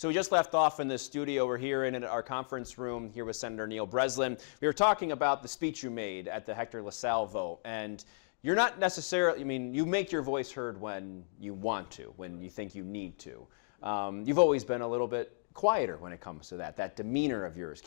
So we just left off in the studio. We're here in our conference room here with Senator Neil Breslin. We were talking about the speech you made at the Hector LaSalle vote. And you're not necessarily, you make your voice heard when you want to, when you think you need to. You've always been a little bit quieter when it comes to that demeanor of yours.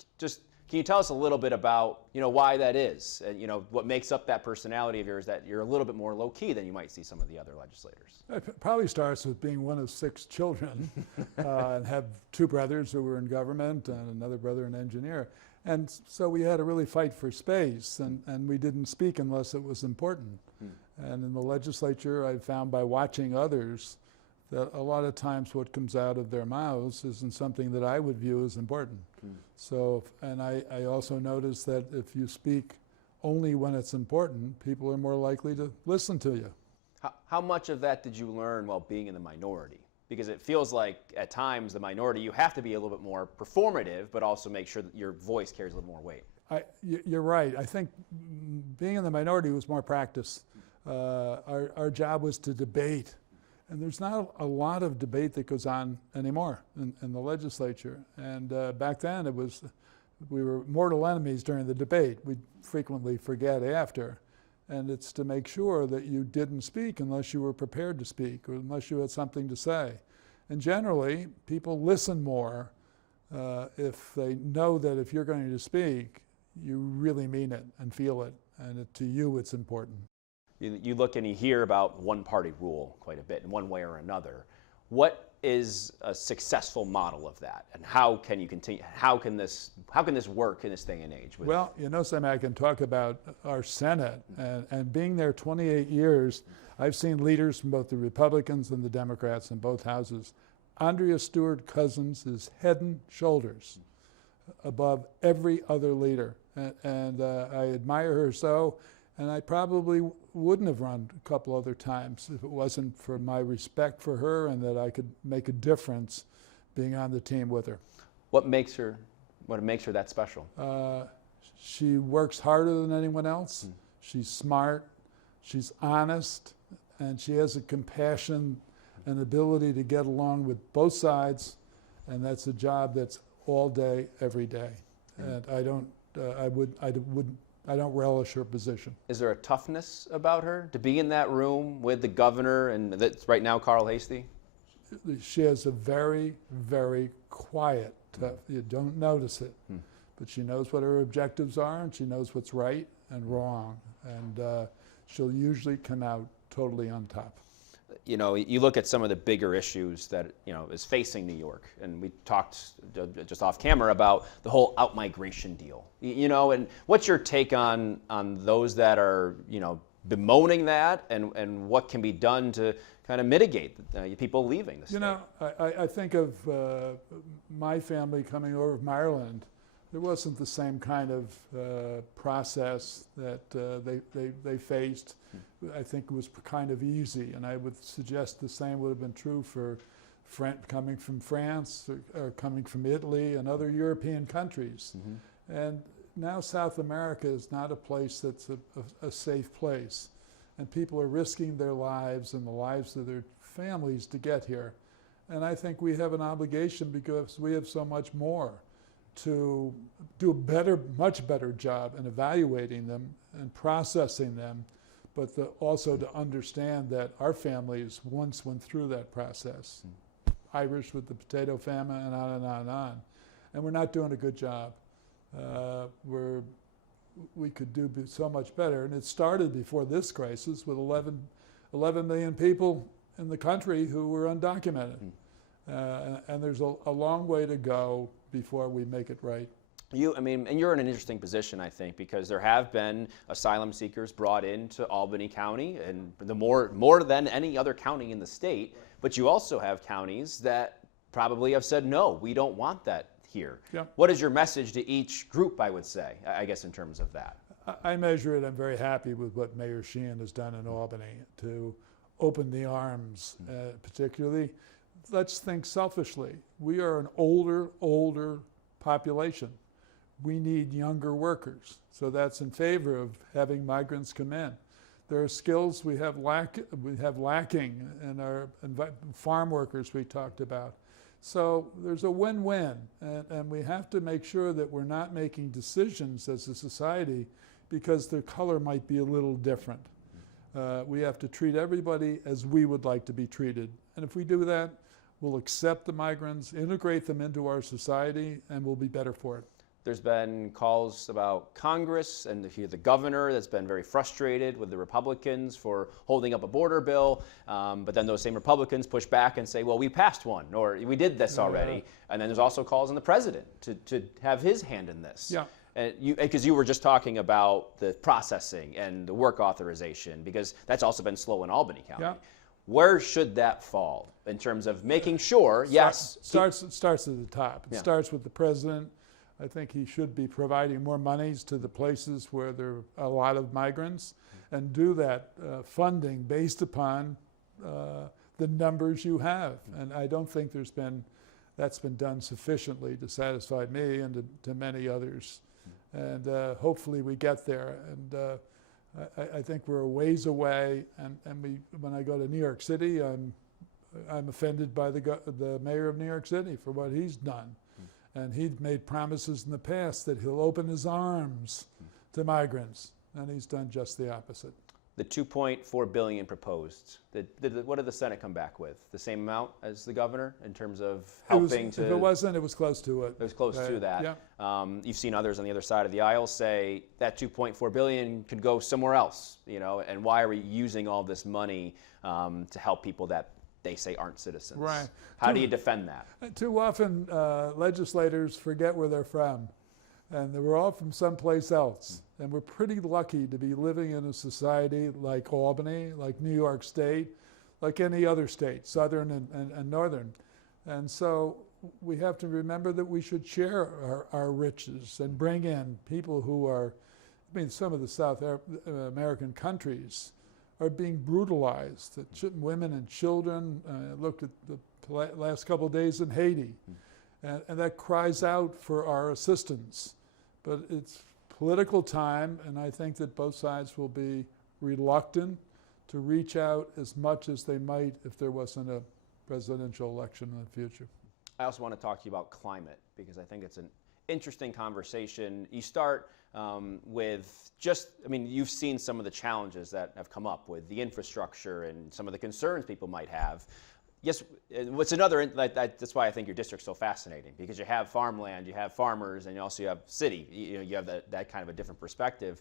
Can you tell us a little bit about, why that is? And, what makes up that personality of yours, that you're a little bit more low-key than you might see some of the other legislators? It probably starts with being one of 6 children and have 2 brothers who were in government and another brother an engineer. And so we had to really fight for space, and we didn't speak unless it was important. And in the legislature, I found by watching others that a lot of times what comes out of their mouths isn't something that I would view as important. So, and I also noticed that if you speak only when it's important, people are more likely to listen to you. How much of that did you learn while being in the minority? Because it feels like at times the minority, you have to be a little bit more performative, but also make sure that your voice carries a little more weight. You're right. I think being in the minority was more practice. Our job was to debate. And there's not a lot of debate that goes on anymore in the legislature. And back then we were mortal enemies during the debate. We'd frequently forget after. And it's to make sure that you didn't speak unless you were prepared to speak or unless you had something to say. And generally, people listen more if they know that if you're going to speak, you really mean it and feel it. And to you, it's important. You look and you hear about one-party rule quite a bit in one way or another. What is a successful model of that, and how can you continue? How can this work in this day and age? Well, Sam, I can talk about our Senate, and being there 28 years, I've seen leaders from both the Republicans and the Democrats in both houses. Andrea Stewart Cousins is head and shoulders above every other leader, and I admire her so. And I probably wouldn't have run a couple other times if it wasn't for my respect for her and that I could make a difference being on the team with her. What makes her that special? She works harder than anyone else. She's smart, she's honest, and she has a compassion and ability to get along with both sides. And that's a job that's all day, every day. And I don't relish her position. Is there a toughness about her to be in that room with the governor and that's right now Carl Heastie? She has a very, very quiet, tough, you don't notice it, but she knows what her objectives are and she knows what's right and wrong, and she'll usually come out totally on top. You look at some of the bigger issues that, is facing New York, and we talked just off camera about the whole out-migration deal, and what's your take on those that are, bemoaning that, and what can be done to kind of mitigate people leaving the state? I think of my family coming over from Ireland. There wasn't the same kind of process that they faced. I think it was kind of easy, and I would suggest the same would have been true for coming from France or coming from Italy and other European countries. And now South America is not a place that's a safe place, and people are risking their lives and the lives of their families to get here. And I think we have an obligation, because we have so much more, to do a much better job in evaluating them and processing them, but also to understand that our families once went through that process. Irish with the potato famine and on and on and on. And we're not doing a good job. We could do so much better. And it started before this crisis with 11 million people in the country who were undocumented. And there's a long way to go before we make it right. And you're in an interesting position, I think, because there have been asylum seekers brought into Albany County, and more than any other county in the state. But you also have counties that probably have said, no, we don't want that here. Yeah. What is your message to each group, I would say, I guess, in terms of that? I measure it. I'm very happy with what Mayor Sheehan has done in Albany to open the arms, particularly. Let's think selfishly. We are an older population. We need younger workers. So that's in favor of having migrants come in. There are skills we have lacking in our farm workers we talked about. So there's a win-win, and we have to make sure that we're not making decisions as a society because their color might be a little different. We have to treat everybody as we would like to be treated. And if we do that, we'll accept the migrants, integrate them into our society, and we'll be better for it. There's been calls about Congress and the governor that's been very frustrated with the Republicans for holding up a border bill, but then those same Republicans push back and say, well, we passed one, or we did this already. And then there's also calls on the president to have his hand in this. Yeah. Because you were just talking about the processing and the work authorization, because that's also been slow in Albany County. Yeah. Where should that fall in terms of making sure, yes? Starts at the top. It Yeah. starts with the president. I think he should be providing more monies to the places where there are a lot of migrants and do that funding based upon the numbers you have. And I don't think that's been done sufficiently to satisfy me and to many others. And hopefully we get there. And I think we're a ways away. And when I go to New York City, I'm offended by the mayor of New York City for what he's done. And he'd made promises in the past that he'll open his arms to migrants, and he's done just the opposite. The $2.4 billion proposed, what did the Senate come back with? The same amount as the governor in terms of helping If it wasn't, it was close to it. It was close to that. Yeah. You've seen others on the other side of the aisle say that $2.4 billion could go somewhere else, and why are we using all this money to help people that they say aren't citizens? Right. How do you defend that? Too often legislators forget where they're from, and we're all from someplace else. And we're pretty lucky to be living in a society like Albany, like New York State, like any other state, southern and northern. And so we have to remember that we should share our riches and bring in people who are, some of the South American countries are being brutalized. Women and children. Looked at the last couple of days in Haiti, and that cries out for our assistance. But it's political time, and I think that both sides will be reluctant to reach out as much as they might if there wasn't a presidential election in the future. I also want to talk to you about climate, because I think it's an interesting conversation. You start with you've seen some of the challenges that have come up with the infrastructure and some of the concerns people might have. Yes, that's why I think your district's so fascinating, because you have farmland, you have farmers, and you also have city. You have that kind of a different perspective.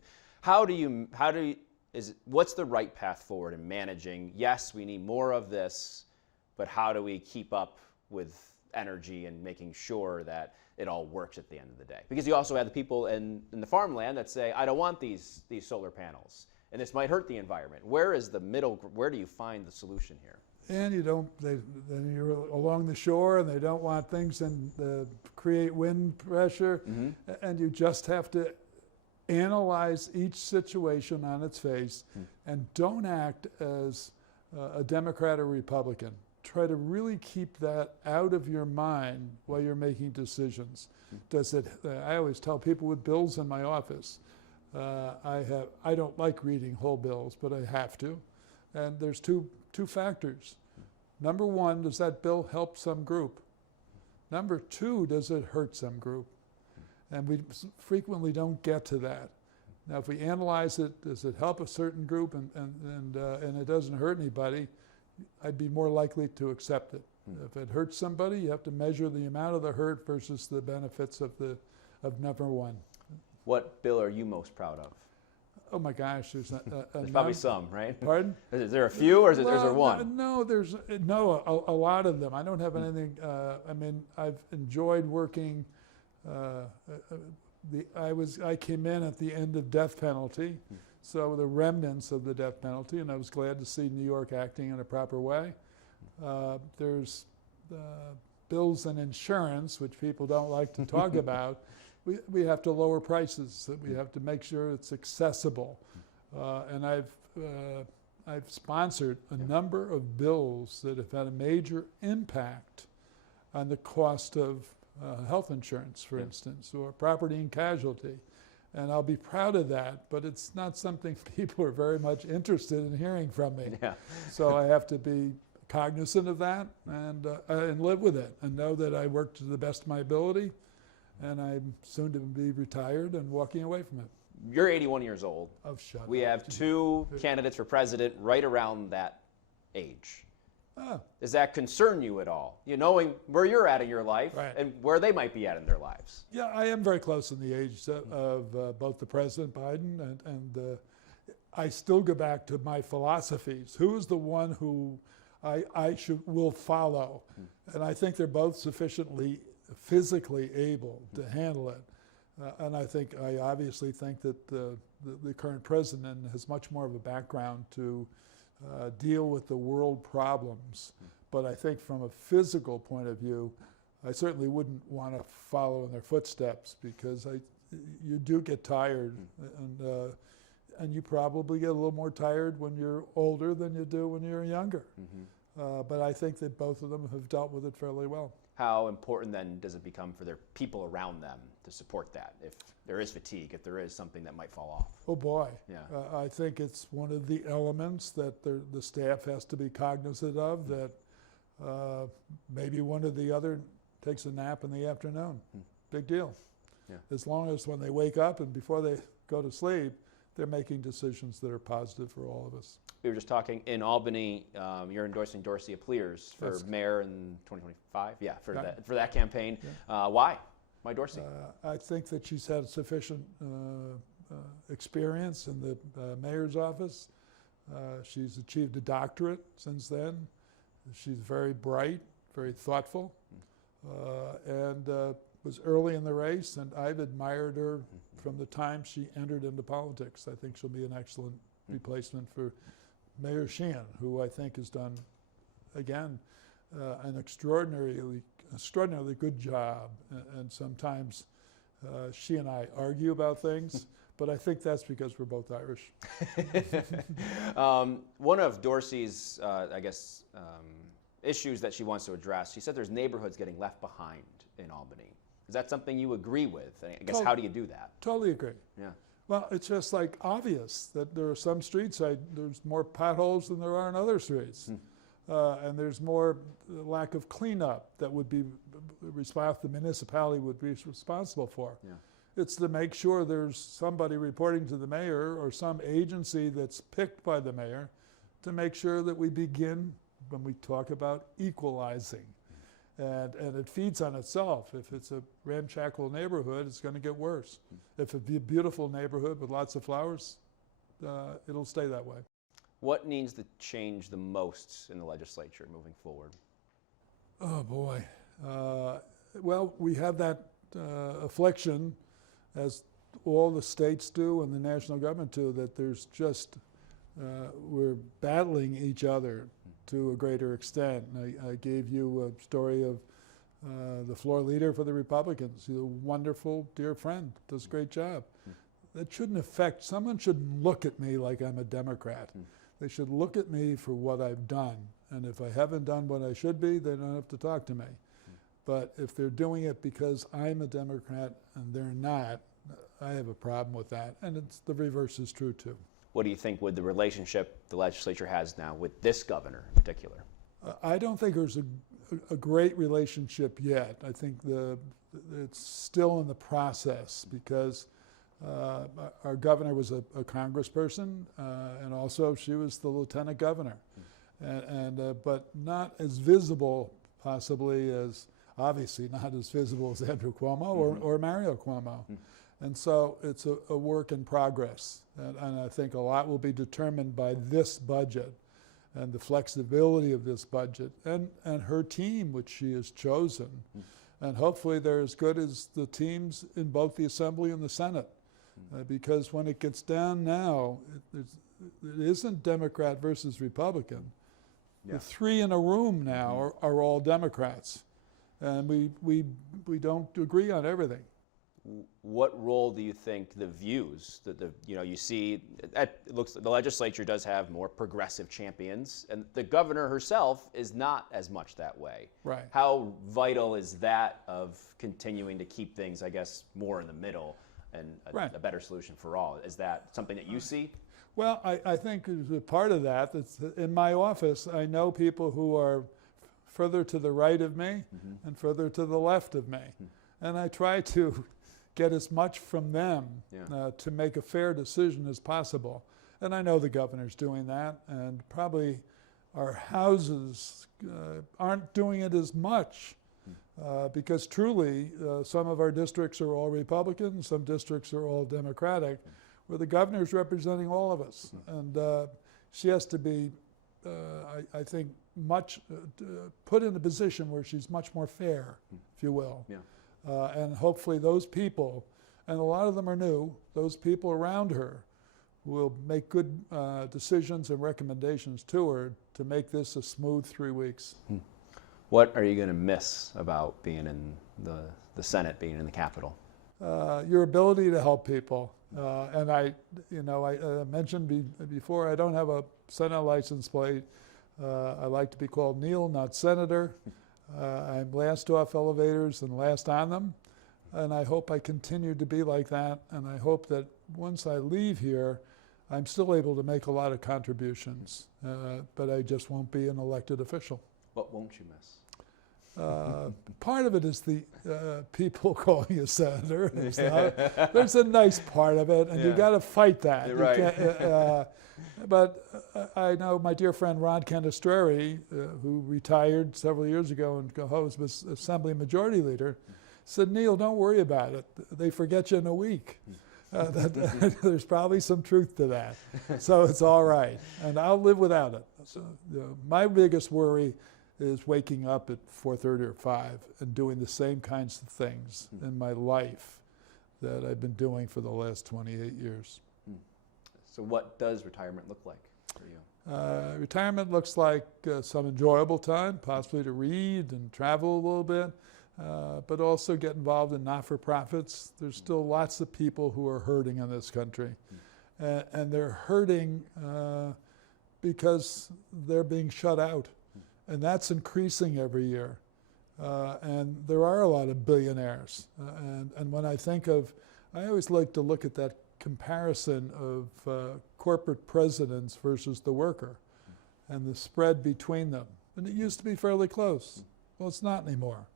What's the right path forward in managing? Yes, we need more of this, but how do we keep up with energy and making sure that it all works at the end of the day? Because you also have the people in the farmland that say, I don't want these solar panels, and this might hurt the environment. Where is the middle? Where do you find the solution here? And then you're along the shore, and they don't want things and create wind pressure, and you just have to analyze each situation on its face, and don't act as a Democrat or Republican. Try to really keep that out of your mind while you're making decisions. I always tell people with bills in my office, I don't like reading whole bills, but I have to. And there's two factors. Number one, does that bill help some group? Number two, does it hurt some group? And we frequently don't get to that. Now, if we analyze it, does it help a certain group and it doesn't hurt anybody, I'd be more likely to accept it. If it hurts somebody, you have to measure the amount of the hurt versus the benefits of number one. What bill are you most proud of? Oh my gosh, there's probably some, right? Pardon? Is there a few, or is there one? No, there's a lot of them. I don't have anything. I've enjoyed working. I came in at the end of death penalty, so the remnants of the death penalty, and I was glad to see New York acting in a proper way. There's bills and insurance, which people don't like to talk about. We have to lower prices. We have to make sure it's accessible. And I've sponsored a number of bills that have had a major impact on the cost of health insurance, for instance, or property and casualty. And I'll be proud of that, but it's not something people are very much interested in hearing from me. Yeah. So I have to be cognizant of that and live with it and know that I work to the best of my ability, and I'm soon to be retired and walking away from it. You're 81 years old. Oh, shut We up. have two candidates for president right around that age. Oh. Does that concern you at all? You knowing where you're at in your life Right. and where they might be at in their lives? Yeah, I am very close in the age of both the President Biden and I still go back to my philosophies. Who is the one who I will follow? And I think they're both sufficiently physically able to handle it. And I obviously think that the current president has much more of a background to deal with the world problems. But I think from a physical point of view, I certainly wouldn't want to follow in their footsteps, because you do get tired, and you probably get a little more tired when you're older than you do when you're younger. But I think that both of them have dealt with it fairly well. How important then does it become for their people around them to support that, if there is fatigue, if there is something that might fall off? Oh boy, Yeah. I think it's one of the elements that the staff has to be cognizant of, that maybe one or the other takes a nap in the afternoon. Big deal. Yeah. As long as when they wake up and before they go to sleep, they're making decisions that are positive for all of us. We were just talking in Albany. You're endorsing Dorsey Pliers for mayor in 2025. Yeah, for that campaign. Yeah. Why? Why Dorsey? I think that she's had sufficient experience in the mayor's office. She's achieved a doctorate since then. She's very bright, very thoughtful, and was early in the race. And I've admired her from the time she entered into politics. I think she'll be an excellent replacement for Mayor Sheehan, who I think has done, again, an extraordinarily good job. And sometimes she and I argue about things, but I think that's because we're both Irish. One of Dorsey's, issues that she wants to address, she said there's neighborhoods getting left behind in Albany. Is that something you agree with? I guess, how do you do that? Totally agree. Yeah. Well, it's just like obvious that there are some streets, there's more potholes than there are in other streets. And there's more lack of cleanup that would be the municipality would be responsible for. Yeah. It's to make sure there's somebody reporting to the mayor or some agency that's picked by the mayor to make sure that we begin, when we talk about equalizing. And it feeds on itself. If it's a ramshackle neighborhood, it's going to get worse. If it's a beautiful neighborhood with lots of flowers, it'll stay that way. What needs to change the most in the legislature moving forward? Oh boy. Well, we have that affliction, as all the states do and the national government do, that there's just, we're battling each other to a greater extent. I gave you a story of the floor leader for the Republicans. He's a wonderful, dear friend, does a great job. That shouldn't affect, someone shouldn't look at me like I'm a Democrat. They should look at me for what I've done. And if I haven't done what I should be, they don't have to talk to me. But if they're doing it because I'm a Democrat and they're not, I have a problem with that. And the reverse is true too. What do you think with the relationship the legislature has now with this governor in particular? I don't think there's a great relationship yet. I think it's still in the process, because our governor was a congressperson, and also she was the lieutenant governor, but not as visible, possibly as, obviously not as visible as Andrew Cuomo or Mario Cuomo. And so it's a work in progress. And I think a lot will be determined by this budget and the flexibility of this budget and her team, which she has chosen. And hopefully they're as good as the teams in both the Assembly and the Senate. Because when it gets down now, it isn't Democrat versus Republican. Yeah. The three in a room now are all Democrats. And we don't agree on everything. What role do you think the views that you see? It looks the legislature does have more progressive champions, and the governor herself is not as much that way. Right. How vital is that of continuing to keep things, I guess, more in the middle and a better solution for all? Is that something that you see? Well, I think as a part of that, that's in my office, I know people who are further to the right of me and further to the left of me. And I try to get as much from them to make a fair decision as possible. And I know the governor's doing that, and probably our houses aren't doing it as much because truly some of our districts are all Republican, some districts are all Democratic, where the governor's representing all of us. And she has to be, I think, much put in a position where she's much more fair, if you will. And hopefully those people, and a lot of them are new, those people around her will make good decisions and recommendations to her to make this a smooth 3 weeks. What are you going to miss about being in the Senate, being in the Capitol? Your ability to help people. And I mentioned before, I don't have a Senate license plate. I like to be called Neil, not Senator. I'm last off elevators and last on them. And I hope I continue to be like that. And I hope that once I leave here, I'm still able to make a lot of contributions. But I just won't be an elected official. What won't you miss? Part of it is the people calling you senator. There's a nice part of it, and you got to fight that. Right. But I know my dear friend Ron Candestrari, who retired several years ago and was Assembly Majority Leader, said, Neil, don't worry about it. They forget you in a week. There's probably some truth to that. So it's all right. And I'll live without it. So, my biggest worry is waking up at 4:30 or 5 and doing the same kinds of things in my life that I've been doing for the last 28 years. So what does retirement look like for you? Retirement looks like some enjoyable time, possibly to read and travel a little bit, but also get involved in not-for-profits. There's still lots of people who are hurting in this country. And they're hurting because they're being shut out. And that's increasing every year. And there are a lot of billionaires. And when I think of, I always like to look at that comparison of corporate presidents versus the worker and the spread between them. And it used to be fairly close. Well, it's not anymore.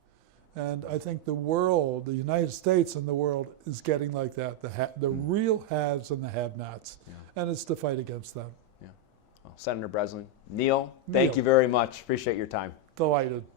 And I think the world, the United States and the world is getting like that, the real haves and the have-nots. And it's to fight against them. Senator Breslin. Neil, thank you very much. Appreciate your time. Delighted.